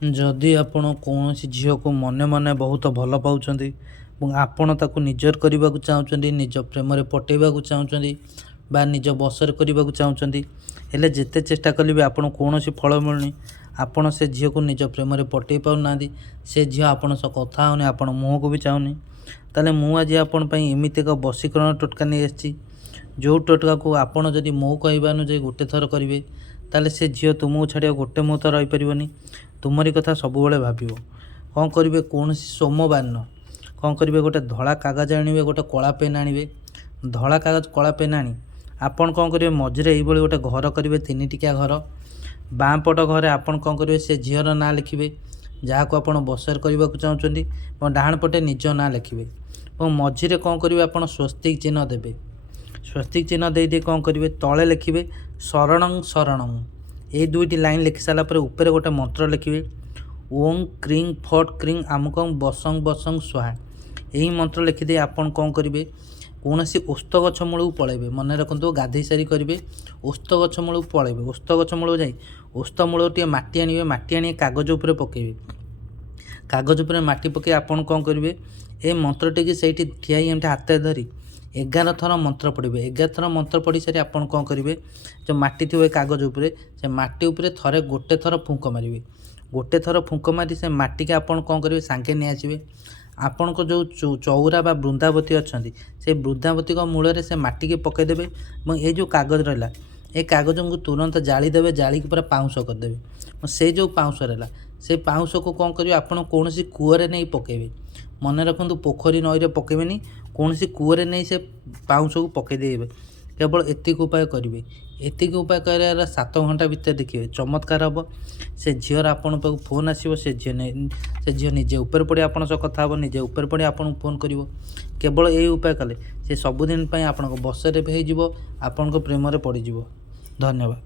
जदि आपण कौन झील को मने मने बहुत भल पाउछंती आपण ताकू निजर करने को चाहते निज प्रेम पटेवा चाहते बा निज बसर करने को चाहते हेले जेते चेष्टा कले भी आपण कौन फल मिलूनी आपण से झील को निज प्रेम पटे पाना से झील आपण सह कथा होनी आपण मुँह को भी चाहूनी ताले मुझे आपण एमती एक बशीकरण टोटका नहीं आसी जो टोटका को आपण जदि मो कहवानु जे गोटे थर करेंगे ताले से झील तुमको छाड़ गोटे मुहूर्त रहीपर तुमरी कथा सबुबले भाव कौन करेंगे कौन सोमवार न कौन करेंगे गोटे धला कागज आणवे गोटे कला पेन आणवे धला कागज कला पेन आनी आपन कौन करेंगे मझे ये गोटे घर करेंगे 3 टिकिया घर बाँ पट घर आपन कौन करेंगे से झीर ना लिखे जहाँ को आप बसर करने को चाहते डाण पटे निज ना लिखे और मझे कौन करेंगे आप स्वस्तिक चिन्ह देवे स्वस्तिक चिन्ह दे कौन करेंगे तले लिखे शरणं शरणं ये 2टी लाइन लिखि सारापर ऊपर गोटे मंत्र लिखे ओं क्रीं फट क्रीं आमुकं बसंग बसंग स्वाहा यही मंत्र लिखिदे आपन कौन करेंगे कौन सी ओस्त गछ मूल पलैबे मन रखु गाधे सारी करेंगे ओस्त गछ मूल पलैबे ओस्त गछ मूल जा ओस्त मूल टे माटी आणवे माटी आनी कागज उपर पकेबे कागज उपर माटी पके आपन कौन करेंगे ये मंत्र टी से ठिया एमती हाथ धरी 11 थर मंत्र पढ़े 11 थर मंत्र पढ़ी सारी आपन कौन करेंगे जो माटी थी कागज उपरे से माटी उपरे थरे गोटे थर फुंक मारे गोटे थर फुंक मारी से माटी के आपन कौन करेंगे सांगे नहीं आसवे आपण को जो चौरा बा वृंदावती अच्छा से वृंदावती मूल से माटी के पकईदेवे और ये जो कागज रहा ये कागज को तुरंत जालीदेवे जाली पूरा पाउंस करदे से जो पाउंस रहा से पाउंस को कौन करेंगे आपड़ कौन कूअरे नहीं पकेबे मन रखु पोखरी नई पकेबेनी कौन कूअरे नहीं से पाउंस को पकईदेवे केवल एतिक उपाय करेंगे एतिक उपाय कर 7 घंटा भितर देखिए चमत्कार हम से झीर आपण पाक फोन आसो से झील निजे ऊपर पड़े आपण सह कथा हे निजे ऊपर पड़े आपन फोन कर केवल यही उपाय कले से सबुदिन आप बसरे भी हो आपण प्रेम पड़ज। धन्यवाद।